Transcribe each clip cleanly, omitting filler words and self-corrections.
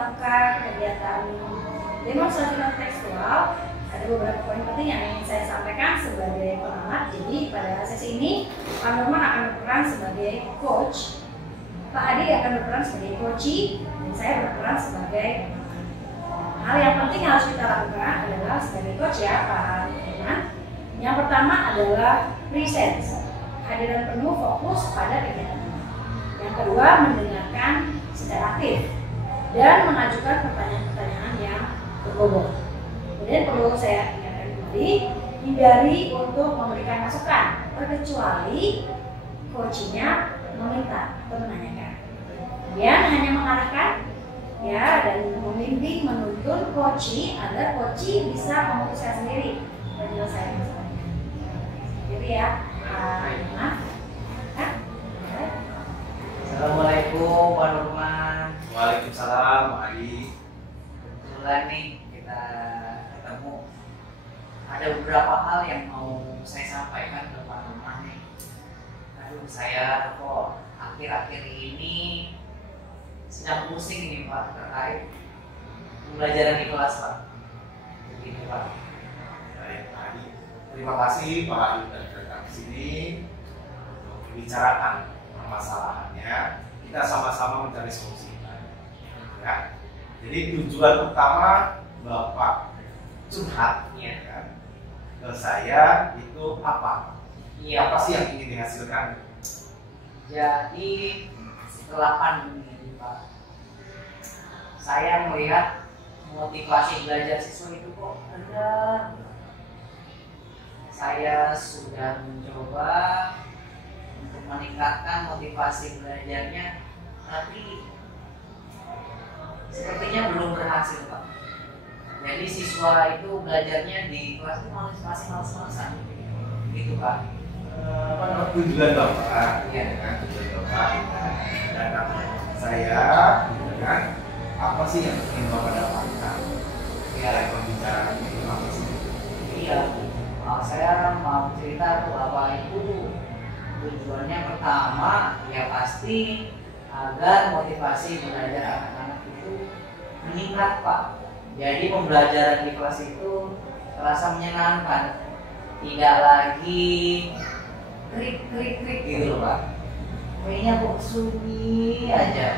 melakukan kegiatan demonstrasi kontekstual, ada beberapa poin penting yang ingin saya sampaikan sebagai pengamat. Jadi pada sesi ini Pak Norman akan berperan sebagai coach, Pak Adi akan berperan sebagai coachee, dan saya berperan sebagai hal yang penting yang harus kita lakukan adalah sebagai coach ya Pak Norman. Yang pertama adalah present, hadiran penuh fokus pada kegiatan. Yang kedua, mendengarkan secara aktif dan mengajukan pertanyaan-pertanyaan yang berbobot. Kemudian perlu saya ingatkan kembali, hindari untuk memberikan masukan, terkecuali coachingnya meminta atau menanyakan. Kemudian hanya mengarahkan ya dan membimbing menuntun coachee agar coachee bisa memutuskan sendiri penyelesaian masalahnya. Jadi ya, Assalamualaikum Pak Norman. Waalaikumsalam Pak Adi. Kebetulan nih kita ketemu. Ada beberapa hal yang mau saya sampaikan ke Pak Norman nih. Aduh, saya kok akhir-akhir ini sedang pusing nih Pak terkait pembelajaran di kelas Pak. Begitu Pak. Baik Pak Adi. Terima kasih Pak Adi sudah datang ke sini untuk membicarakan permasalahannya. Kita sama-sama mencari solusi. Ya. Jadi tujuan utama Bapak curhat ya kan ke saya itu apa? Iya. Apa sih yang ingin dihasilkan? Jadi setelah pandemi ini Pak, saya melihat motivasi belajar siswa itu kok rendah. Saya sudah mencoba untuk meningkatkan motivasi belajarnya, tapi sepertinya belum berhasil Pak. Jadi siswa itu belajarnya di kelas itu masih males-malesan gitu Pak. Apa tujuan Bapak? Iya. Kan tujuan Bapak datang saya, gitu kan? Apa sih yang ingin Bapak dapatkan? Ya, Pembicaraan itu apa sih? iya. Saya mau cerita ke Bapak itu tujuannya pertama ya pasti agar motivasi belajar anak-anak itu meningkat Pak. Jadi pembelajaran di kelas itu terasa menyenangkan, tidak lagi krik gitu loh Pak. Kayaknya kok sunyi aja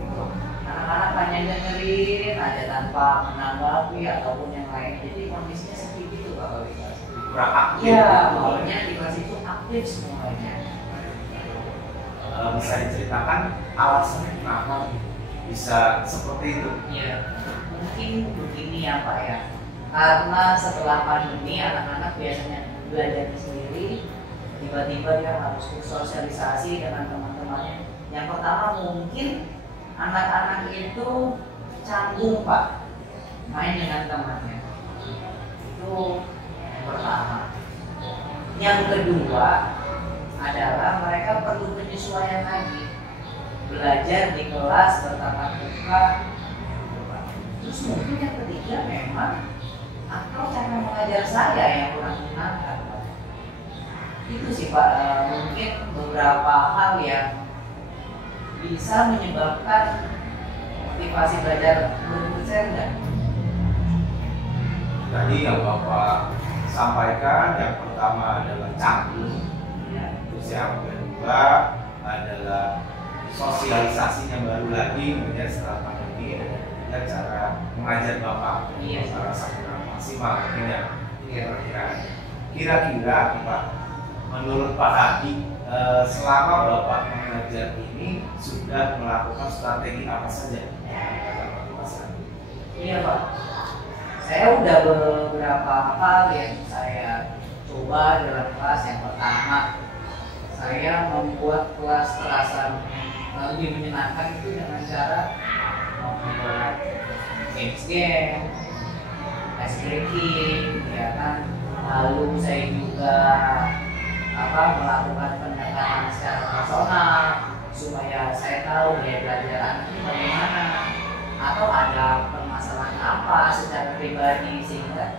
gitu. Anak-anak hanya dengerin aja tanpa menanggapi ataupun yang lain. Jadi kondisinya seperti itu Pak kalau di kelas. Kurang aktif. Iya, maunya di kelas itu aktif semuanya. Bisa diceritakan alasannya kenapa bisa seperti itu? Iya, mungkin begini ya Pak ya. Karena setelah pandemi anak-anak biasanya belajar sendiri, tiba-tiba dia harus bersosialisasi dengan teman-temannya. Yang pertama mungkin anak-anak itu canggung Pak main dengan temannya. Itu yang pertama. Yang kedua adalah mereka perlu penyesuaian lagi, belajar di kelas bertatap muka. Terus mungkin yang ketiga memang atau cara mengajar saya yang kurang menyenangkan Pak. Itu sih Pak, mungkin beberapa hal yang bisa menyebabkan motivasi belajar menurut saya enggak. Tadi yang Bapak sampaikan yang pertama adalah canggung, terus yang kedua adalah sosialisasinya baru lagi, kemudian setelah pandemi dan ketiga cara mengajar Bapak secara sangat maksimal mungkin ya. Kira-kira Pak, menurut Pak Adi selama Bapak mengajar ini sudah melakukan strategi apa saja? Iya Pak, saya udah beberapa hal yang saya coba dalam kelas. Yang pertama, saya membuat kelas terasa lebih menyenangkan itu dengan cara membuat game, ice breaking, ya kan. Lalu saya juga melakukan pendekatan secara personal supaya saya tahu dia belajar anak ini bagaimana, atau ada permasalahan apa secara pribadi sehingga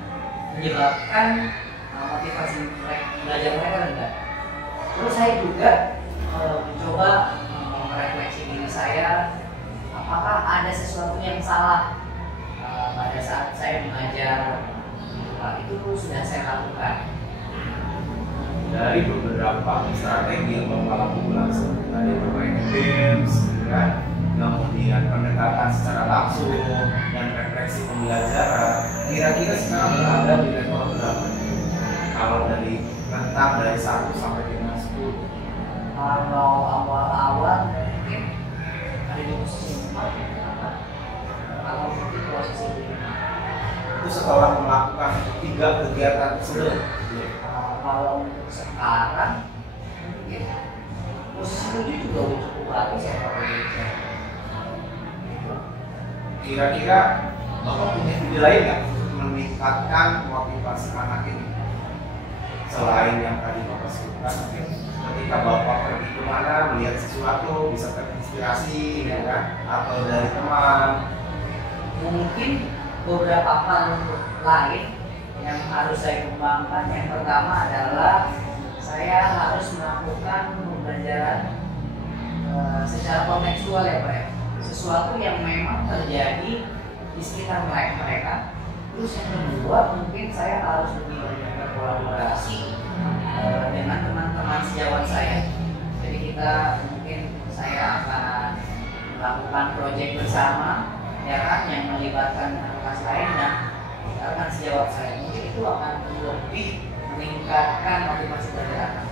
menyebabkan motivasi belajar mereka rendah. Terus saya juga mencoba merefleksi diri saya, apa apakah ada sesuatu yang salah pada saat saya mengajar. Itu sudah saya lakukan. Dari beberapa strategi yang Bapak lakukan seperti tadi bermain games, kan? Kemudian pendekatan secara langsung dan refleksi pembelajaran, kira-kira sekarang berada di level berapa? Kalau dari rentang dari 1 sampai dengan 10. Kalau awal-awal mungkin ada di posisi 4, kalau mungkin posisi 5. Itu setelah melakukan 3 kegiatan tersebut. Kalau untuk sekarang mungkin posisi 7 juga udah cukup bagus ya kalau gitu. Kira-kira Bapak punya ide lain nggak untuk meningkatkan motivasi anak ini? Selain yang tadi Bapak sebutkan, mungkin ketika Bapak pergi kemana melihat sesuatu bisa terinspirasi, ya kan? Atau dari teman. Mungkin beberapa hal lain yang harus saya kembangkan. Yang pertama adalah saya harus melakukan pembelajaran secara kontekstual ya Pak ya. Sesuatu yang memang terjadi di sekitar mereka. Terus yang kedua mungkin saya harus lebih banyak berkolaborasi dengan teman-teman sejawat saya. Jadi saya akan melakukan proyek bersama, ya kan, yang melibatkan kelas lain dan rekan sejawat saya. Mungkin itu akan lebih meningkatkan motivasi belajar anak.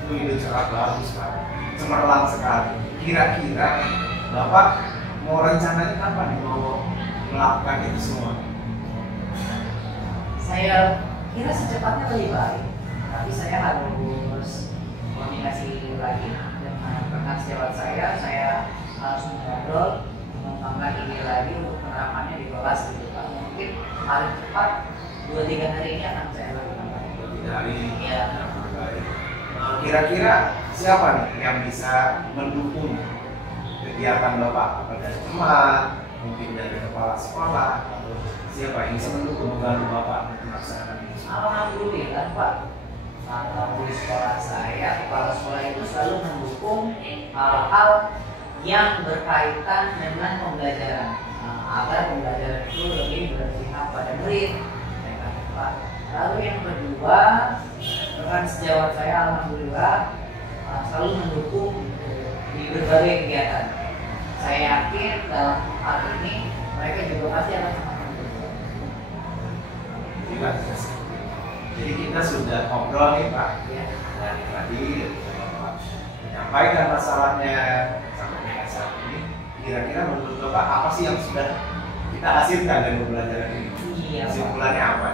Itu ide sangat bagus Pak, cemerlang sekali. Kira-kira Bapak mau rencananya kapan nih mau melakukan itu semua? Saya kira secepatnya lebih baik, tapi saya harus komunikasi lagi dengan rekan sejawat saya harus ngobrol, mengembangkan ide lagi untuk penerapannya di kelas gitu Pak. Mungkin paling cepat 2-3 hari ini akan saya lakukan. 2-3 hari ini? Iya. Kira-kira siapa nih yang bisa mendukung kegiatan Bapak? Apakah dari teman, mungkin dari kepala sekolah, atau siapa yang bisa mendukung membantu Bapak melaksanakan ini? Alhamdulillah Pak, kalau di sekolah saya, kepala sekolah itu selalu mendukung hal-hal yang berkaitan dengan pembelajaran, agar pembelajaran itu lebih berpihak pada murid. Pak. Lalu yang kedua, rekan sejawat saya alhamdulillah selalu mendukung di berbagai kegiatan. Saya yakin dalam hal ini mereka juga pasti akan sangat mendukung. Jadi kita sudah ngobrol nih Pak, Ya. dari tadi Bapak menyampaikan masalahnya sampai dengan saat ini. Kira-kira menurut Bapak apa sih yang sudah kita hasilkan dari pembelajaran ini? Iya, Kesimpulannya apa?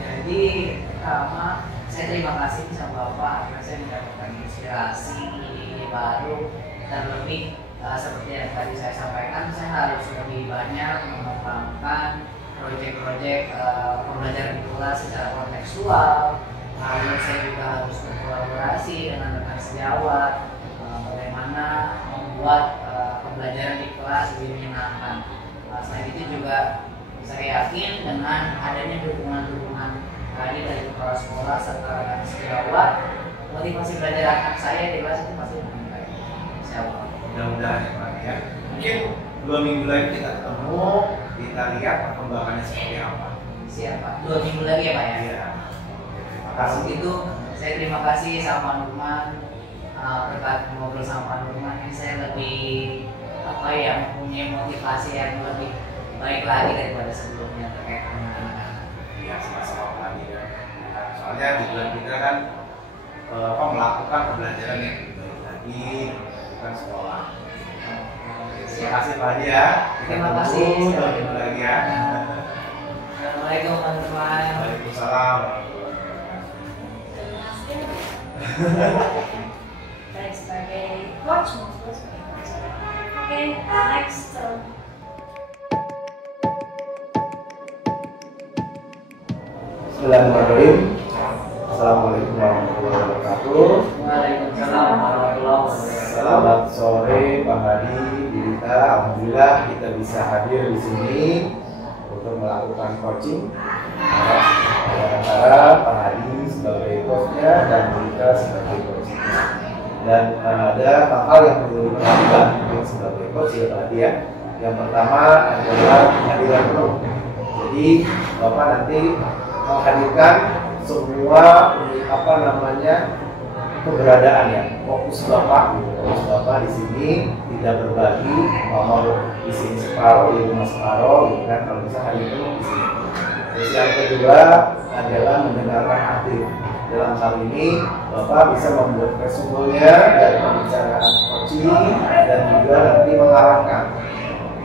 Jadi pertama saya terima kasih sama Bapak karena saya mendapatkan inspirasi baru dan lebih seperti yang tadi saya sampaikan, saya harus lebih banyak mengembangkan proyek-proyek pembelajaran di kelas secara kontekstual. Lalu saya juga harus berkolaborasi dengan rekan sejawat bagaimana membuat pembelajaran di kelas lebih menyenangkan. Selain itu juga saya yakin dengan adanya dukungan-dukungan tadi dari kepala sekolah serta rekan sejawat, motivasi belajar anak saya di kelas itu pasti meningkat. Insyaallah. Mudah-mudahan ya Pak ya. Mungkin 2 minggu lagi kita ketemu, kita lihat perkembangannya seperti apa. Siapa? 2 minggu lagi ya Pak ya? Iya. Terima Kalau kasih. gitu saya terima kasih sama Nurman, berkat ngobrol sama Nurman ini saya lebih mempunyai motivasi yang lebih baik lagi daripada sebelumnya terkait dengan anak-anak. Iya, sama-sama Pak ya. Soalnya tujuan kita kan melakukan pembelajaran yang lebih baik lagi, bukan sekolah. Terima kasih Pak Hadi ya. Terima kasih. Sampai lagi ya. Assalamualaikum warahmatullahi wabarakatuh. Waalaikumsalam. Baik, sebagai coach maupun sebagai coach. Oke, next. Bismillahirrahmanirrahim. Assalamualaikum warahmatullahi wabarakatuh. Waalaikumsalam warahmatullahi wabarakatuh. Selamat sore Pak Hadi, Dirita. Alhamdulillah kita bisa hadir di sini untuk melakukan coaching. Saya harap Pak Hadi sebagai coachnya dan Dirita sebagai coachnya. dan ada hal-hal yang perlu diperhatikan mungkin sebagai coach ya tadi ya. Yang pertama adalah kehadiran penuh. Jadi Bapak nanti menghadirkan semua keberadaan ya, fokus Bapak di sini tidak berbagi, mau di sini separuh, di rumah separuh, gitu kan, kalau bisa hadir penuh di sini. Terus yang kedua adalah mendengarkan aktif. Dalam hal ini Bapak bisa membuat resumenya dari pembicaraan coaching dan juga nanti mengarahkan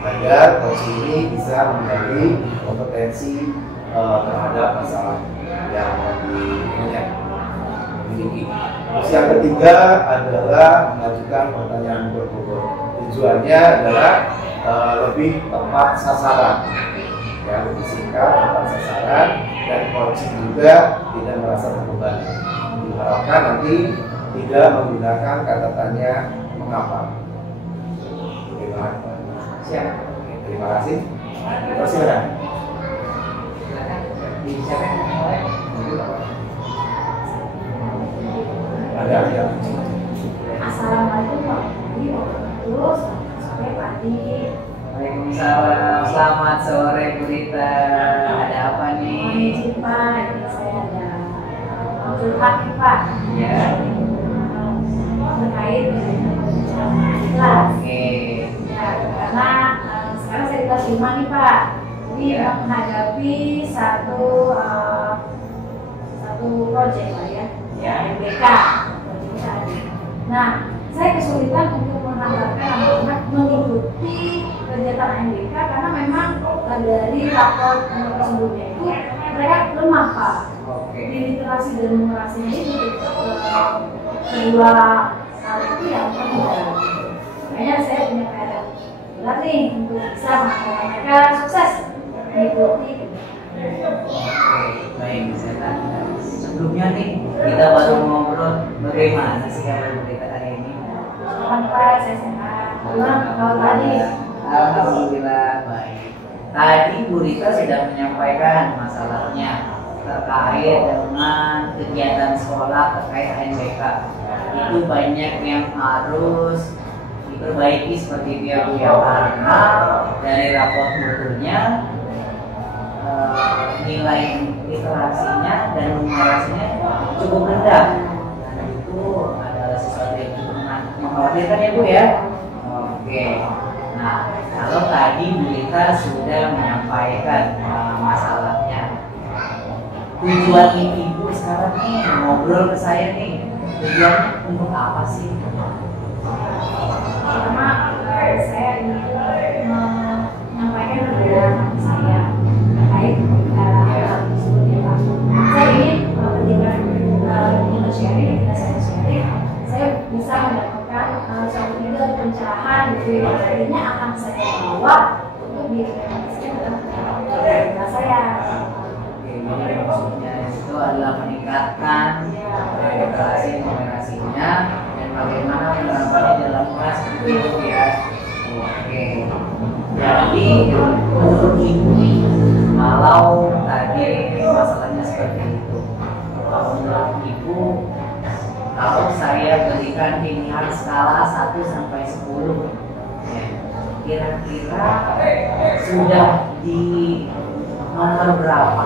agar coaching ini bisa menggali kompetensi terhadap masalah yang dimiliki. Terus yang ketiga adalah mengajukan pertanyaan berbobot. Tujuannya adalah lebih tepat sasaran, ya, lebih singkat, tepat sasaran, dan coaching juga tidak merasa terbebani. Diharapkan nanti tidak menggunakan kata tanya mengapa. Bagaimana? Siap. Oke, terima kasih. Terus silakan. Ada. Assalamualaikum warahmatullahi wabarakatuh. Selamat sore Pak Adi. Waalaikumsalam. Selamat sore Bu Rita. Ada apa nih? Izin Pak, ini saya ada curhat nih Pak. Ya. Terkait dengan kelas. Oke. Ya, karena sekarang saya di kelas 5 nih Pak. Jadi menghadapi satu proyek lah ya. MBK. Nah, saya kesulitan untuk menghantarkan anak-anak mengikuti kegiatan MBK karena memang dari rapor sebelumnya itu mereka lemah Pak. Di literasi dan numerasinya itu kedua hal itu yang rendah. Makanya saya punya PR berat nih untuk bisa menghantarkan mereka sukses mengikuti. Baik, saya tanya. Sebelumnya nih kita baru ngobrol bagaimana sih kabar berita hari ini. Pak, saya sehat. Kalau tadi Alhamdulillah baik. Tadi Bu Rita sudah menyampaikan masalahnya terkait dengan kegiatan sekolah terkait ANBK. Itu banyak yang harus diperbaiki seperti itu ya Bu ya, karena dari rapor mutunya nilai literasinya dan numerasinya cukup rendah, dan itu adalah sesuatu yang cukup mengkhawatirkan ya Bu ya. Oke, nah kalau tadi Bu Rita sudah menyampaikan masalahnya, tujuan Ibu sekarang nih ngobrol ke saya nih, tujuannya untuk apa sih? pertama saya ingin menyampaikan kepada anak saya terkait hal tersebut ya Pak. Saya ingin ketika kita sharing, saya bisa mendapatkan suatu ide pencerahan gitu. Akhirnya akan saya bawa untuk diimplementasikan dalam kehidupan saya. Jadi maksudnya itu adalah meningkatkan literasi numerasinya dan bagaimana penerapannya dalam kelas itu ya. Oke. Jadi menurut Ibu nih, kalau tadi masalahnya seperti itu, kalau menurut Ibu, kalau saya berikan pilihan skala 1 sampai 10, ya, kira-kira sudah di nomor berapa?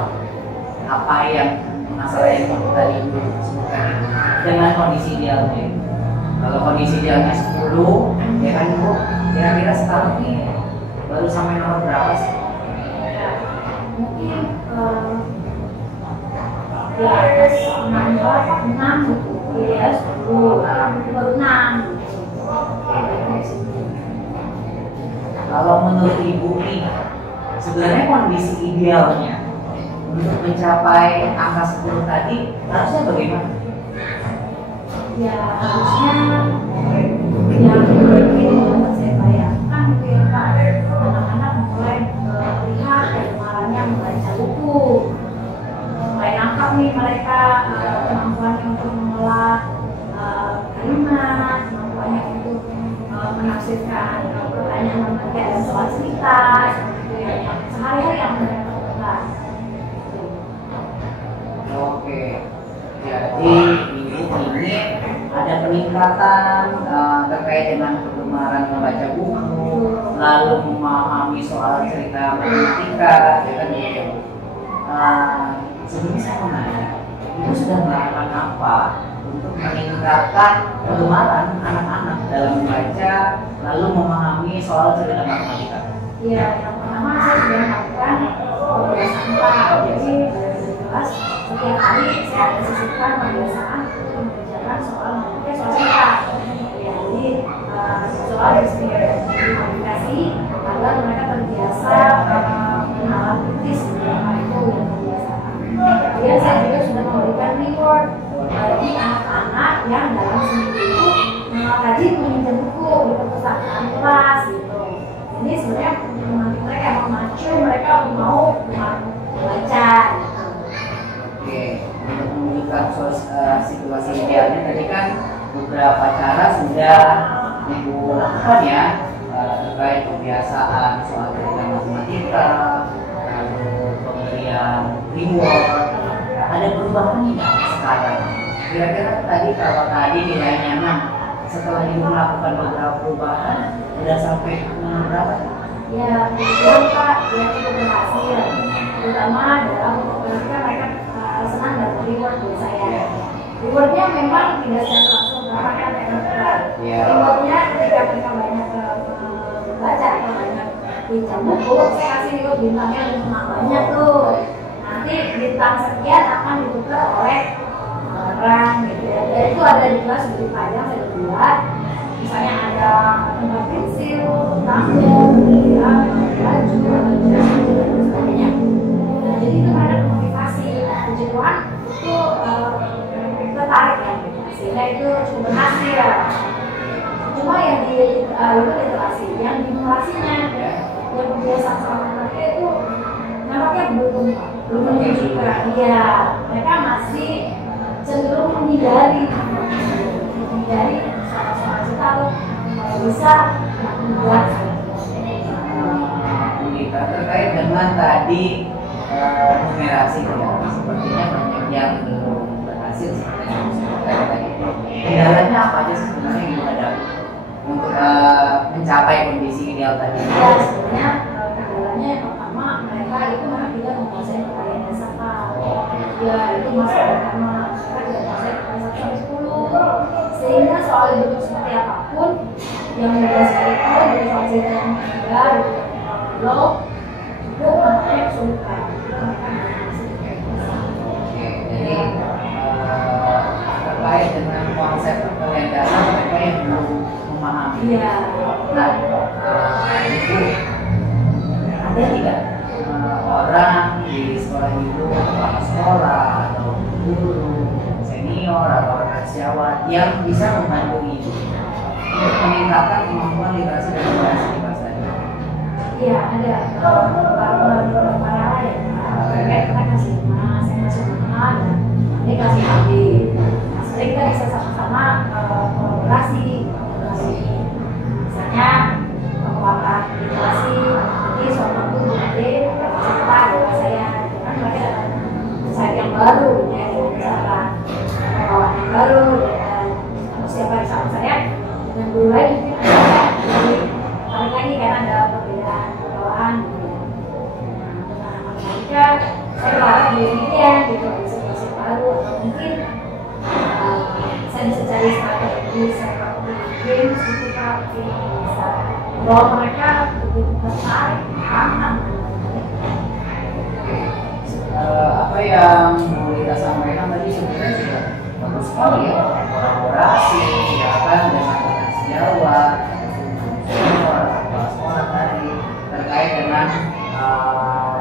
Apa yang masalah yang tadi Ibu sebutkan dengan kondisi idealnya? Kalau kondisi idealnya 10, ya kan Ibu, kira-kira sekarang ini baru sampai nomor berapa sih? Mungkin di atas 6 gitu, di atas 10, baru 6. Kalau menurut Ibu nih, sebenarnya kondisi idealnya untuk mencapai angka 10 tadi harusnya bagaimana? Ya harusnya yang mungkin dapat saya bayangkan itu ya Pak, anak-anak mulai lihat kegemarannya membaca buku, mulai nangkap nih mereka kemampuannya untuk mengolah kalimat, kemampuannya untuk menafsirkan pertanyaan dan soal cerita seperti itu ya, sehari-hari yang mereka lakukan. Oke, jadi Ibu ingin ada peningkatan terkait dengan kegemaran membaca buku, lalu memahami soal cerita matematika, ya kan gitu. Sebelumnya saya mau nanya, itu sudah melakukan apa untuk meningkatkan kegemaran anak-anak dalam membaca, lalu memahami soal cerita matematika? Iya, yang pertama saya sudah melakukan pembiasaan Pak. Jadi dari kelas setiap hari saya akan sisipkan pembiasaan untuk mengerjakan soal cerita. Ya, jadi soal komunikasi agar mereka terbiasa mengenal kritis apa itu yang pembiasaan. Kemudian saya juga sudah memberikan reward bagi anak-anak yang dalam seminggu itu rajin meminjam buku di perpustakaan kelas gitu. Ini sebenarnya nanti mereka memacu mereka mau membaca. Oke, untuk menunjukkan situasi idealnya tadi kan beberapa cara sudah Ibu lakukan ya, terkait kebiasaan soal cerita matematika, lalu pemberian reward. Ada perubahan nggak sekarang? Kira-kira tadi kalau tadi nilainya 6, setelah Ibu melakukan beberapa perubahan, udah sampai berapa? Ya, kemudian Pak, ya cukup berhasil. Terutama dalam ketika mereka senang dapat reward dari saya. Rewardnya memang tidak secara langsung berapa kan berat. Rewardnya ketika mereka banyak membaca atau banyak pinjam buku, saya kasih reward bintangnya banyak tuh. Nanti bintang sekian akan ditukar oleh orang gitu ya. Dan itu ada di kelas lebih panjang saya buat. Misalnya ada tempat pensil, rambut, ya, baju, dan sebagainya. Nah, jadi itu mereka termotivasi. Puji Tuhan itu tertarik ya, sehingga itu cukup berhasil. Cuma yang di itu literasi, yang dimulasinya, yang kebiasaan sama mereka itu nampaknya belum menunjukkan. Iya, mereka masih cenderung menghindari soal kita atau bisa membuat kita terkait dengan tadi numerasi ya, sepertinya banyak yang belum berhasil sebenarnya. Kendalanya apa aja sebenarnya yang dihadapi untuk mencapai kondisi ideal tadi? Ya, sebenarnya kendalanya yang pertama mereka itu memang tidak menguasai perkalian dasar Pak. Ya, itu masalah pertama. Mereka tidak menguasai perkalian 1 sampai 10. Sehingga soal bentuk seperti apapun yang mudah sekalipun dari soal cerita yang mudah, blog itu nampaknya kesulitan. Oke, jadi terkait dengan konsep perkalian dasar mereka yang belum memahami. Iya. Nah, itu ada tidak orang di sekolah itu, kepala sekolah atau guru senior atau rekan sejawat yang bisa membantu ibu untuk meningkatkan kemampuan literasi dan numerasi di kelas tadi? Iya, ada para ya. Mereka kita kasih nama, saya kasih nama, dan dia kasih HP. Nah, sering kita bisa sama-sama kolaborasi. Misalnya penguatan literasi, jadi suatu waktu nanti cerita dari saya, kan mereka dapat insight yang baru, ya, misalkan pengawal yang baru, dan siapa yang sama saya dengan guru lain mungkin ada, jadi balik lagi kan ada perbedaan pengawaan. Nah, dengan matematika saya berharap demikian gitu, bisa situasi baru atau mungkin saya bisa cari strategi, saya melakukan games gitu Pak, bisa bahwa mereka begitu tertarik, paham. Apa yang mau kita sampaikan tadi sebenarnya sudah bagus sekali ya, kolaborasi ya kan dengan rekan sejawat, senior, kepala sekolah tadi terkait dengan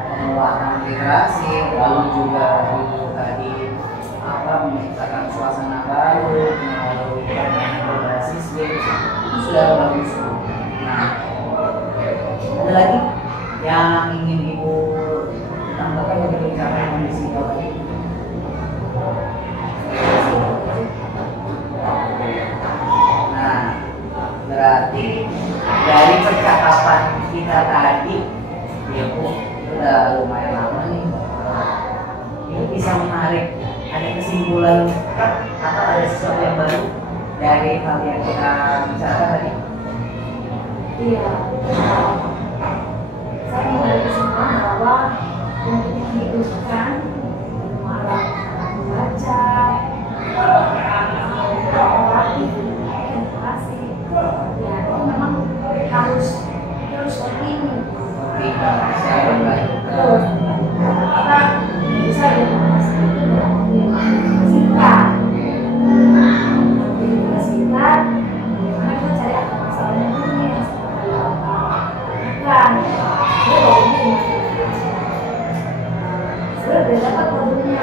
penguatan literasi, lalu juga ibu tadi menciptakan suasana baru melalui permainan berbasis game, itu sudah bagus. Nah, ada lagi yang ingin ibu tambahkan untuk mencapai kondisi bawah ini? Nah, berarti dari percakapan kita tadi, ya Bu, udah lumayan lama nih. Ini bisa menarik, ada kesimpulan atau ada sesuatu yang baru dari hal yang kita bicarakan tadi? Iya, saya mengambil kesimpulan bahwa untuk menghidupkan malam membaca, berlatih, edukasi, ya itu memang harus terus kontinu. Terus, kita bisa edukasi itu dalam singkat. Edukasi kita, bagaimana kita cari akar masalahnya ini, bukan. Sudah dapat problemnya.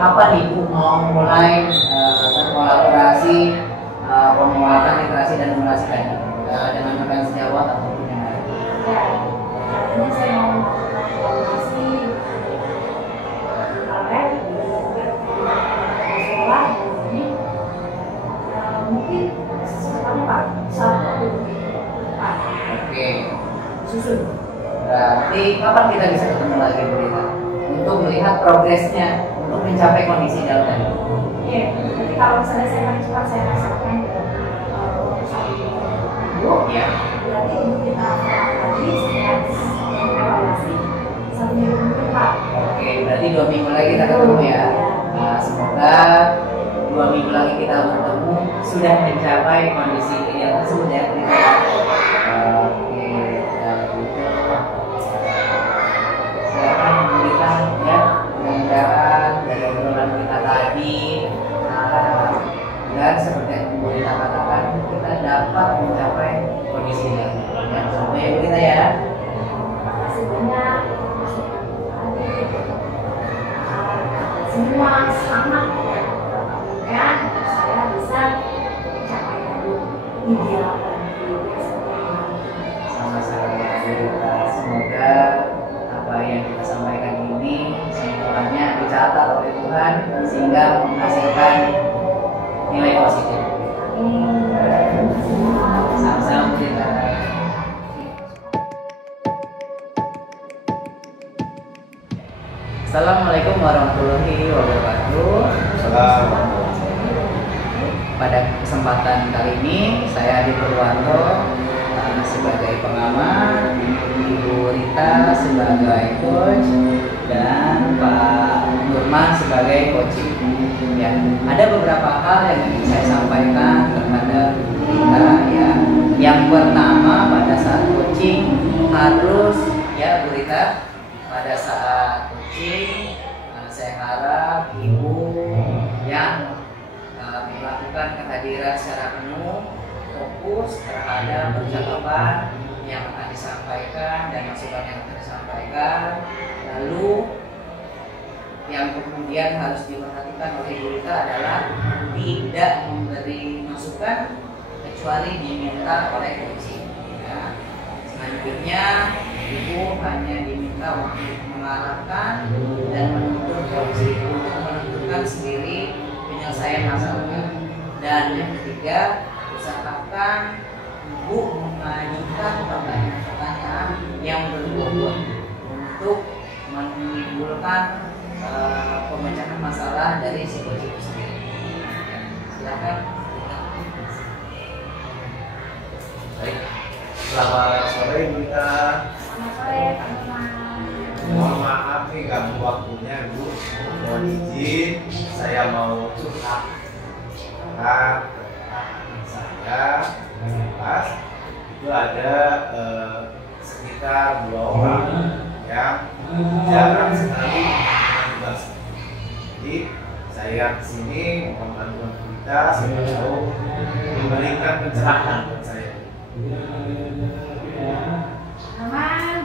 Apa nih Bu mau mulai berkolaborasi penguatan literasi dan numerasi tadi dengan rekan sejawat ataupun yang lain? Ya, katanya saya mau kolaborasi sekolah ini mungkin secepatnya Pak 1 Oke. susun. Berarti kapan kita bisa ketemu lagi Bu Rita untuk melihat progresnya untuk mencapai kondisi dalam tadi? Iya, jadi kalau misalnya saya paling cepat saya rasakan satu minggu, Ya. berarti untuk kita lagi sekitar evaluasi 1 minggu Pak. Oke, berarti 2 minggu lagi kita ketemu ya. Nah, semoga 2 minggu lagi kita bertemu sudah mencapai kondisi yang tersebut ya Bu Rita. Oke, kalau gitu silakan Bu Rita ya, mudah-mudahan dari obrolan kita tadi dan seperti yang Bu Rita katakan kita dapat mencapai kondisi yang sama ya Bu Rita ya. Terima kasih banyak. Semua sangat dan saya bisa mencapai ideal. Sama-sama Bu Rita, semoga apa yang kita sampaikan ini semuanya dicatat oleh Tuhan sehingga menghasilkan nilai positif. Sama-sama Bu Rita. Assalamualaikum warahmatullahi wabarakatuh. Salam. Pada kesempatan kali ini saya Adi Purwanto sebagai pengamat, Ibu Rita sebagai coach, dan Pak Nurman sebagai coaching. Ya, ada beberapa hal yang ingin saya sampaikan terhadap Rita ya. Yang pertama pada saat coaching harus ya Bu Rita, pada saat coaching saya harap Ibu yang melakukan kehadiran secara penuh, fokus terhadap percakapan yang akan disampaikan dan masukan yang akan disampaikan. Lalu yang kemudian harus diperhatikan oleh Ibu Rita adalah tidak memberi masukan kecuali diminta oleh coaching. Ya. Selanjutnya Ibu hanya diminta untuk mengarahkan dan menuntut coaching untuk menentukan sendiri penyelesaian masalahnya. Dan yang ketiga, usahakan Ibu mengajukan pertanyaan-pertanyaan yang berbobot untuk menimbulkan pemecahan masalah dari si coach itu sendiri. Silakan. Baik. Selamat sore Bu Rita. Selamat sore Pak Nurman. Mohon maaf nih ganggu waktunya Bu. Mohon izin saya mau curhat tentang saya pas itu ada sekitar 2 orang yang jarang sekali tugas. Jadi saya kesini mohon bantuan kita, saya tahu memberikan pencerahan buat saya. Nurman,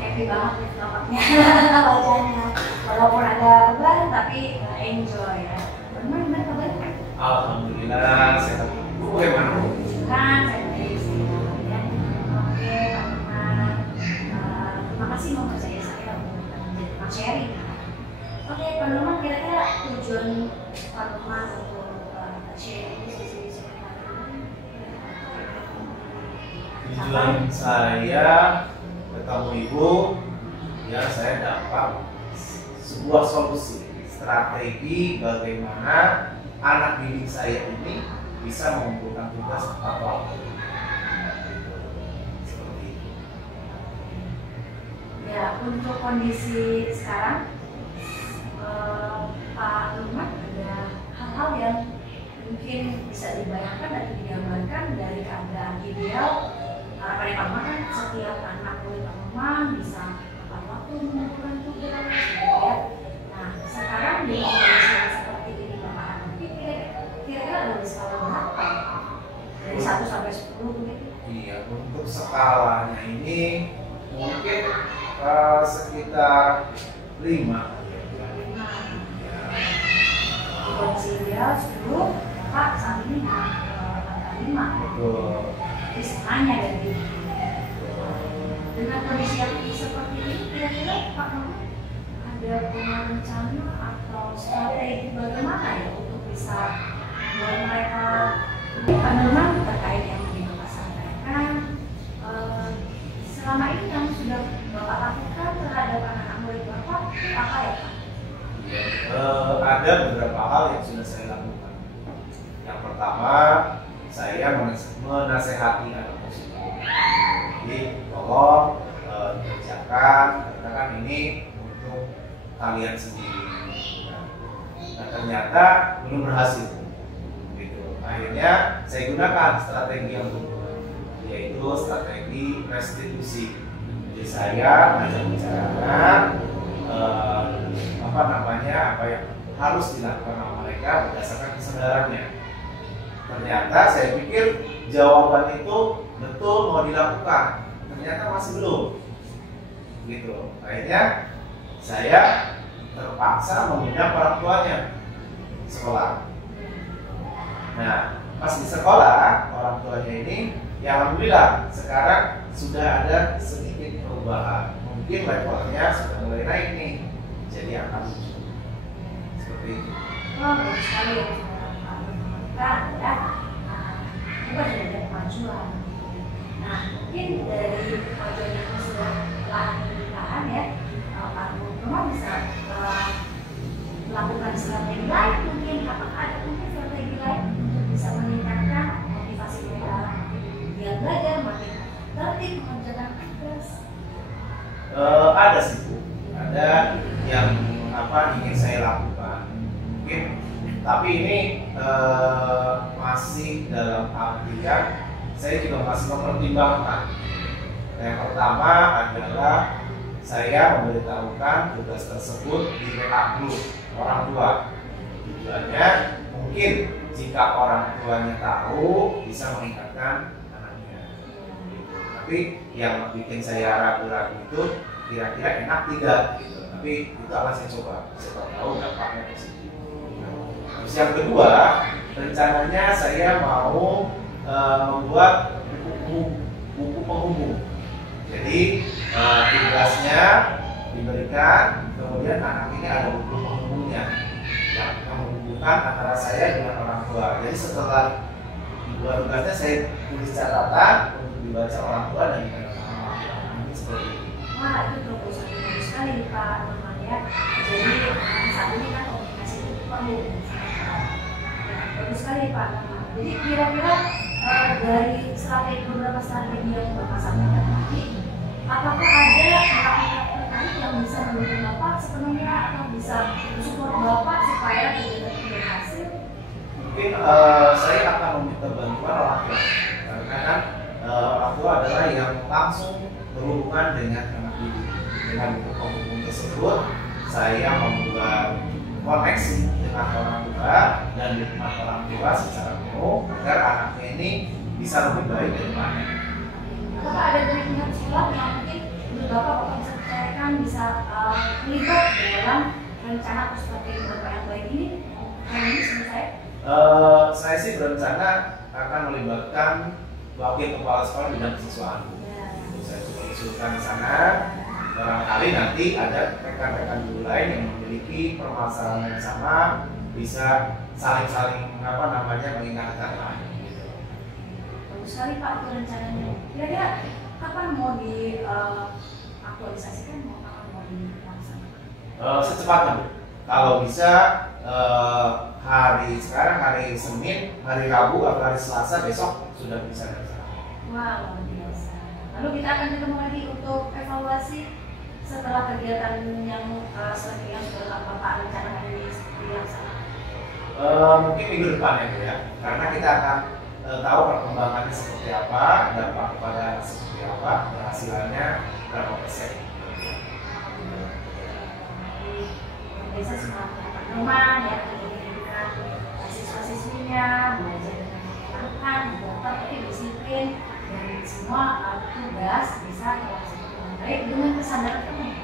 happy banget di tempatnya bacanya. Walaupun ada beban tapi enjoy ya. Nurman gimana kabarnya? Alhamdulillah sehat. Bu bagaimana? Kan saya dari sini ya. Oke Pak Nurman, terima kasih mau percaya saya untuk menjadi Pak sharing. Oke Pak Nurman, kira-kira tujuan Pak Nurman untuk sharing sesi Tujuan saya ketemu Ibu, ya saya dapat sebuah solusi, strategi bagaimana anak didik saya ini bisa mengumpulkan tugas tepat waktu. Seperti itu. Ya, untuk kondisi sekarang, Pak Nurman, ada hal-hal yang mungkin bisa dibayangkan dan digambarkan dari keadaan ideal harapan Pak Nurman kan setiap anak murid Pak Nurman bisa tepat waktu mengumpulkan tugas, gitu ya. Nah, sekarang di kondisi yang seperti ini Bapak hadapi, kira-kira ada di skala berapa? Dari 1 sampai 10 begitu? Iya, untuk skalanya ini mungkin sekitar 5. Kondisi ideal 10, Bapak saat ini angka 5. Betul. Jadi setengahnya dari itu. Dengan kondisi yang seperti ini, kira-kira Pak Nurman ada punya rencana atau strategi bagaimana ya untuk bisa membuat mereka, Pak Nurman, terkait yang tadi Bapak sampaikan, selama ini yang sudah Bapak lakukan terhadap anak-anak murid Bapak apa ya Pak? Ada beberapa hal yang sudah saya lakukan. Yang pertama, saya menasehati anak tersebut. Jadi tolong dikerjakan, karena kan ini untuk kalian sendiri. Nah, ternyata belum berhasil. Gitu. Akhirnya saya gunakan strategi yang kedua, yaitu strategi restitusi. Jadi saya ajak bicara apa yang harus dilakukan sama mereka berdasarkan kesadarannya. Ternyata saya pikir jawaban itu betul mau dilakukan, ternyata masih belum. Gitu. Akhirnya saya terpaksa mengundang orang tuanya sekolah. Nah, pas di sekolah orang tuanya ini, ya alhamdulillah sekarang sudah ada sedikit perubahan. Mungkin levelnya sudah mulai naik nih, jadi akan seperti itu. Oh, bagus sekali ya Pak ya. Itu sudah ada kemajuan. Nah, mungkin dari kemajuan yang sudah telah dilakukan ya, Pak Nurman bisa melakukan strategi lain mungkin. Apakah ada mungkin strategi lain untuk bisa meningkatkan motivasi mereka biar belajar makin tertib mengerjakan tugas? Ada sih Bu, ada yang ingin saya lakukan mungkin, tapi ini masih dalam artian saya juga masih mempertimbangkan. Yang pertama adalah saya memberitahukan tugas tersebut di WA group orang tua. Tujuannya mungkin jika orang tuanya tahu bisa mengingatkan anaknya. Tapi yang bikin saya ragu-ragu itu kira-kira enak tidak gitu. Tapi itu akan saya coba, siapa tahu dampaknya positif. Terus yang kedua, rencananya saya mau membuat buku penghubung. Jadi tugasnya diberikan, kemudian anak ini ada buku penghubungnya yang menghubungkan antara saya dengan orang tua. Jadi setelah dibuat tugasnya, saya tulis catatan untuk dibaca orang tua dan seperti itu. Wah, itu proposal yang bagus sekali Pak Nurman ya. Jadi saat ini kan komunikasi itu perlu. Ya, bagus sekali Pak Nurman. Jadi kira-kira dari beberapa strategi yang Bapak sampaikan tadi, apakah ada pihak-pihak terkait yang bisa mendukung Bapak sepenuhnya atau bisa support Bapak supaya kegiatan itu berhasil? Mungkin saya akan meminta bantuan orang tua, karena kan orang tua adalah yang langsung berhubungan dengan anak didik. Dengan buku penghubung tersebut, saya membuat koneksi dengan orang tua dan dukungan orang tua secara penuh agar anaknya ini bisa lebih baik ke depannya. Apakah ada dari pihak sekolah yang mungkin menurut Bapak bisa percayakan bisa terlibat dalam rencana atau strategi Bapak yang baik ini? Ini sama saya. Saya sih berencana akan melibatkan wakil kepala sekolah bidang kesiswaan. Saya coba usulkan ke sana. Barangkali nanti ada rekan-rekan guru lain yang memiliki permasalahan yang sama, bisa saling mengingatkan lah. Bagus sekali Pak itu rencananya. Kira-kira kapan mau diaktualisasikan, kapan mau dilaksanakan? secepatnya Bu. Kalau bisa sekarang hari Senin, hari Rabu atau hari Selasa besok sudah bisa daftar. Wah, luar biasa. Lalu kita akan ketemu lagi untuk evaluasi setelah kegiatan yang seperti yang sudah Bapak rencanakan ini seperti yang sama. Mungkin minggu depan ya Bu ya, karena kita akan tahu perkembangannya seperti apa, dampak kepada seperti apa, keberhasilannya berapa persen. Biasa semua teman-teman ya, dengan siswa-siswinya belajar dengan menyenangkan, tapi disiplin dan semua tugas bisa terlaksana dengan baik dengan kesadaran penuh.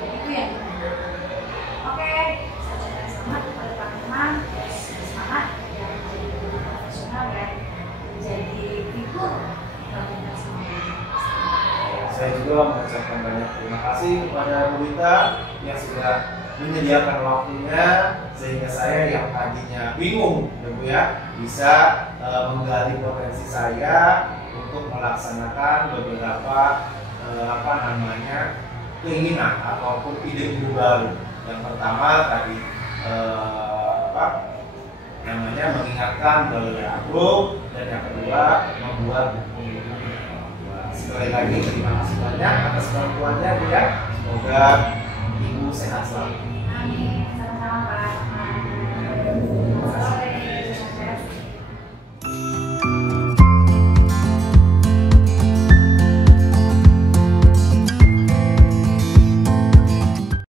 Jadi itu yang kita inginkan. Oke, saya ucapkan selamat kepada teman-teman, terus semangat dan menjadi guru profesional dan menjadi figur bangunan semuanya. Saya juga mengucapkan banyak terima kasih kepada Bu Wita yang sudah menyediakan waktunya sehingga saya yang tadinya bingung ya Bu ya bisa menggali potensi saya untuk melaksanakan beberapa keinginan ataupun ide baru. Yang pertama tadi mengingatkan melalui agro, dan yang kedua membuat buku. Sekali lagi terima kasih banyak atas bantuannya Bu ya. Semoga Ibu sehat selalu. Amin.